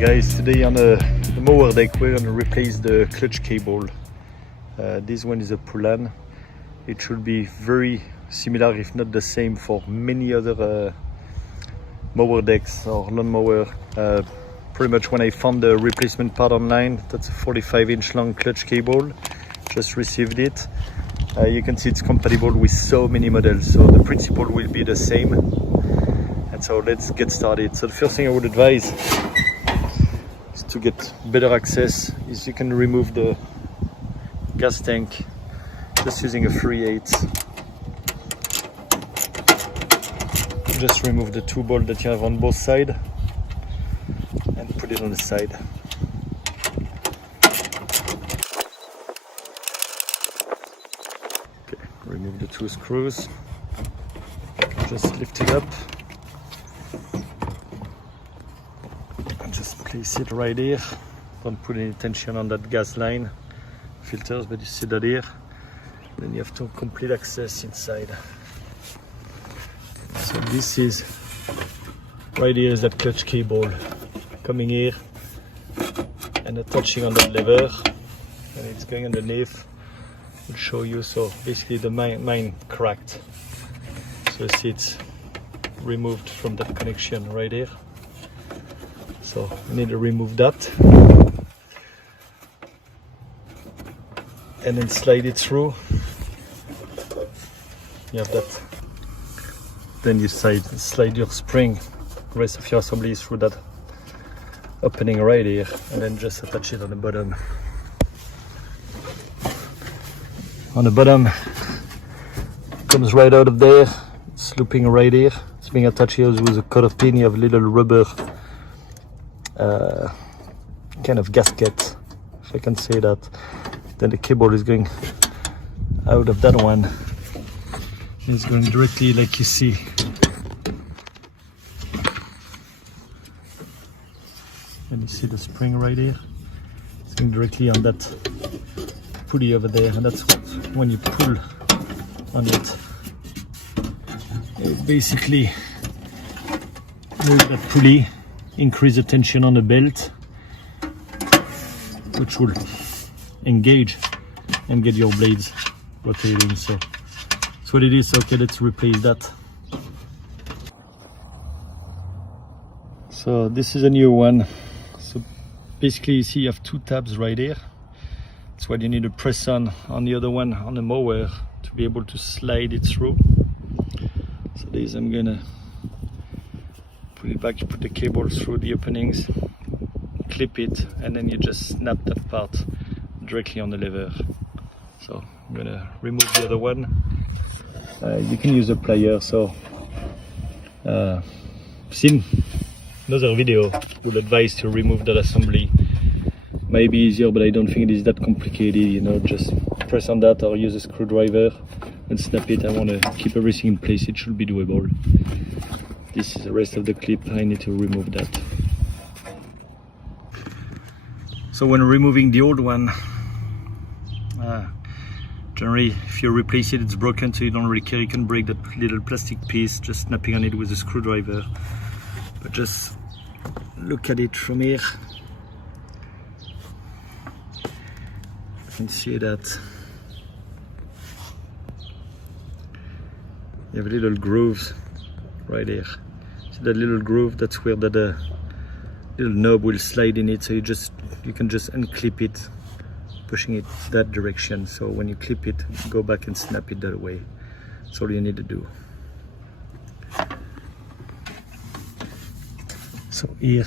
Guys, today on the mower deck we're going to replace the clutch cable. This one is a Poulan. It should be very similar, if not the same, for many other mower decks or lawnmower. Pretty much when I found the replacement part online, that's a 45-inch long clutch cable. Just received it. You can see it's compatible with so many models, so the principle will be the same. And so let's get started. So the first thing I would advise is to get better access is you can remove the gas tank just using a 3/8. Just remove the two bolts that you have on both sides and put it on the side. Okay, remove the two screws. Just lift it up and just place it right here. Don't put any tension on that gas line filters, but you see that here. Then you have to complete access inside. So this is right here is that clutch cable coming here and attaching on that lever, and it's going underneath. I'll show you. So basically the mine cracked, so you see it's removed from that connection right here. So we need to remove that and then slide it through. You have that. Then you slide your spring, the rest of your assembly through that opening right here, and then just attach it on the bottom. On the bottom, comes right out of there. It's looping right here. It's being attached here with a cotter pin. You have a little rubber kind of gasket, if I can say that. Then the cable is going out of that one. It's going directly, like you see. And you see the spring right here. It's going directly on that pulley over there, and that's what, when you pull on it, it basically move that pulley, increase the tension on the belt, which will engage and get your blades rotating. So that's what it is. Okay, let's replace that. So this is a new one. So basically you see you have two tabs right here. That's what you need to press on the other one on the mower to be able to slide it through. So this, I'm gonna put it back. You put the cable through the openings, clip it, and then you just snap that part directly on the lever. So I'm gonna remove the other one. You can use a plier. So seen another video, would advise to remove that assembly. Might be easier, but I don't think it is that complicated. You know, just press on that or use a screwdriver and snap it. I want to keep everything in place. It should be doable. This is the rest of the clip. I need to remove that. So when removing the old one, generally if you replace it, it's broken, so you don't really care. You can break that little plastic piece just snapping on it with a screwdriver. But just look at it from here. You can see that you have little grooves right here. See that little groove? That's where that little knob will slide in it. So you can just unclip it, pushing it that direction. So when you clip it, go back and snap it that way. That's all you need to do. So here,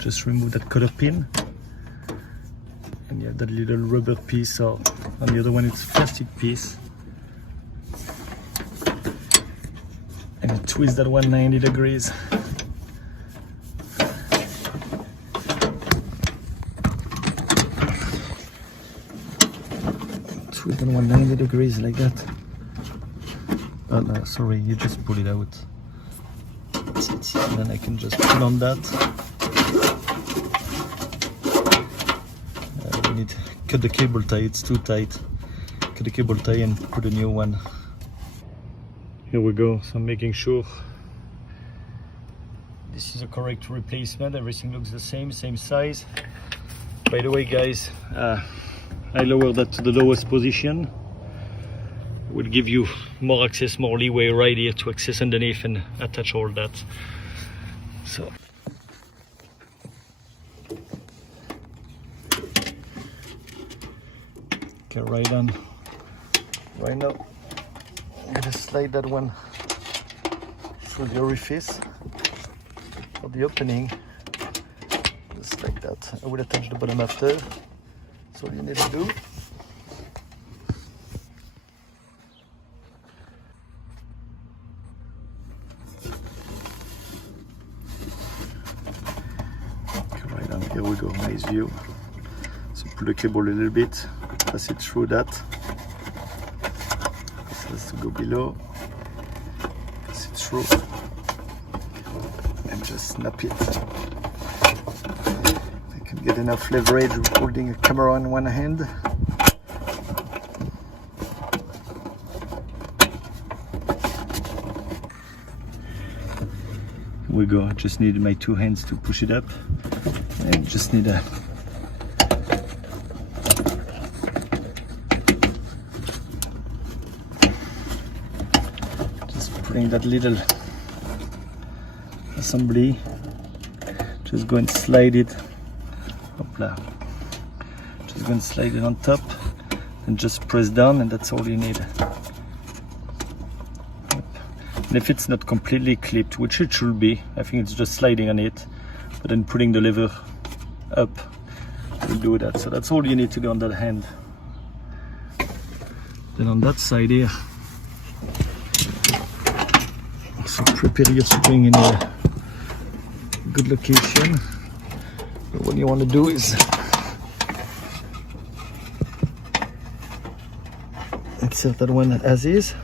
just remove that cotter pin, and you have that little rubber piece, or on the other one it's a plastic piece, and you twist that one 90 degrees. Twist that one 90 degrees like that. Oh no, sorry, you just pull it out. That's it. And then I can just pull on that. We need to cut the cable tie, it's too tight. Cut the cable tie and put a new one. Here we go. So I'm making sure This is a correct replacement. Everything looks the same size. By the way, guys, I lowered that to the lowest position. It will give you more access, more leeway right here to access underneath and attach all that. So okay, right on. Right now, I'm gonna slide that one through the orifice or the opening, just like that. I will attach the bottom after. That's all you need to do. Okay, right on, here we go, nice view. So pull the cable a little bit, pass it through that. This has to go below. Pass it through. And just snap it. I can get enough leverage holding a camera in one hand. Here we go. I just need my two hands to push it up. And just need a putting that little assembly, just go and slide it, hopla. Just go and slide it on top and just press down, and that's all you need. And if it's not completely clipped, which it should be, I think it's just sliding on it, but then putting the lever up will do that. So that's all you need to do on that hand. Then on that side here, so prepare your spring in a good location. But what you want to do is insert that one as is.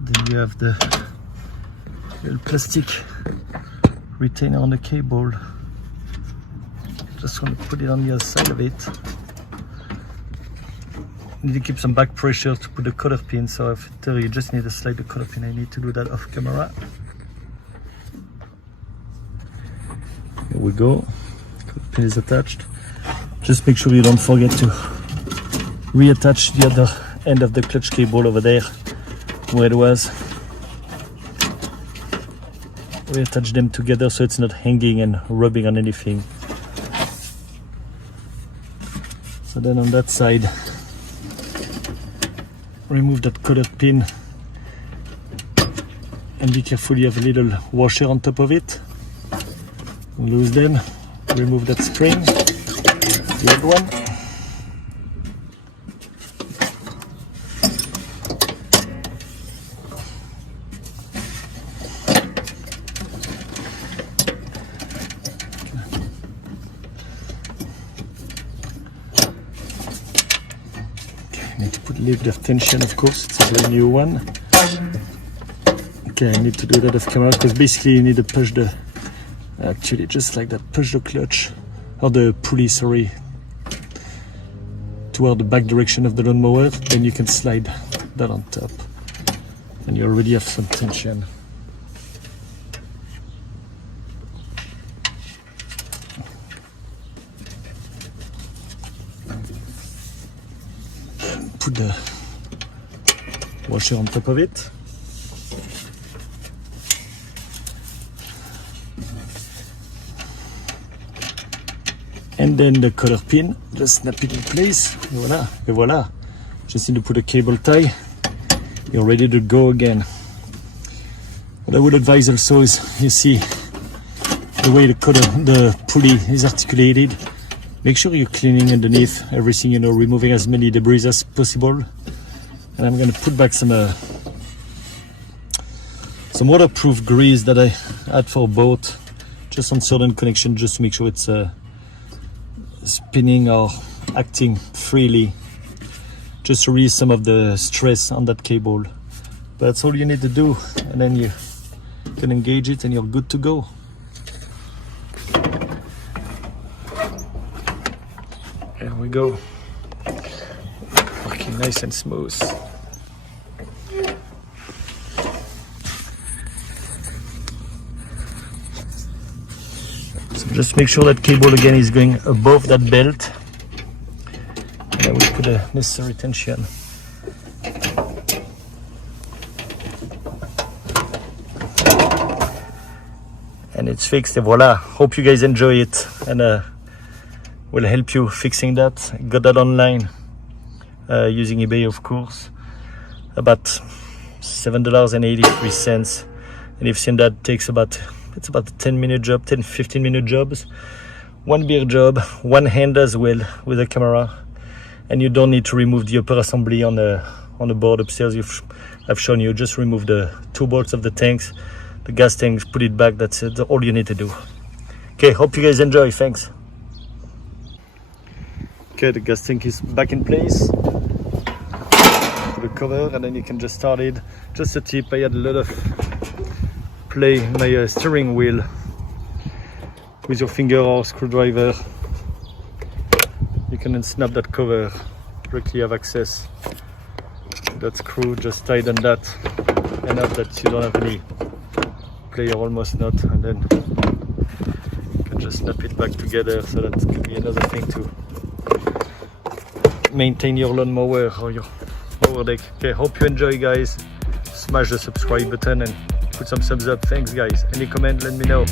Then you have the little plastic retainer on the cable. Just want to put it on the other side of it. You need to keep some back pressure to put the cotter pin, so if you just need to slide the cotter pin. I need to do that off camera. Here we go. Cotter pin is attached. Just make sure you don't forget to reattach the other end of the clutch cable over there where it was. Reattach them together so it's not hanging and rubbing on anything. So then on that side, remove that cotter pin and be careful, you have a little washer on top of it. Loose them, remove that spring, the old one. Need to put a little bit of tension, of course, it's a brand new one. Okay, I need to do that off camera because basically you need to push the, actually just like that, push the clutch, or the pulley, sorry, toward the back direction of the lawnmower, then you can slide that on top and you already have some tension. Put the washer on top of it. And then the cotter pin, just snap it in place. Et voila. Just need to put a cable tie. You're ready to go again. What I would advise also is, you see the way the pulley is articulated. Make sure you're cleaning underneath everything, removing as many debris as possible. And I'm going to put back some waterproof grease that I had for boat, just on certain connections, just to make sure it's spinning or acting freely, just to release some of the stress on that cable. But that's all you need to do, and then you can engage it and you're good to go. we go. Working nice and smooth. So just make sure that cable again is going above that belt. And then we put a necessary tension. And it's fixed, and voila. Hope you guys enjoy it, and will help you fixing that. Got that online using eBay, of course, about $7.83. And you've seen that takes it's about a 10-minute job, 10-15-minute jobs. One beer job, one hand as well with a camera, and you don't need to remove the upper assembly on the board upstairs. I've shown you. Just remove the 2 bolts of the tanks, the gas tanks, put it back. That's it. All you need to do. Okay, hope you guys enjoy. Thanks. Okay, the gas tank is back in place. Put a cover, and then you can just start it. Just a tip, I had a lot of play in my steering wheel with your finger or screwdriver. You can then snap that cover, directly have access to that screw. Just tighten that enough that you don't have any play, or almost not, and then you can just snap it back together. So that could be another thing to maintain your lawn mower or your mower deck. Okay, hope you enjoy, guys. Smash the subscribe button and put some thumbs up. Thanks, guys. Any comment, let me know.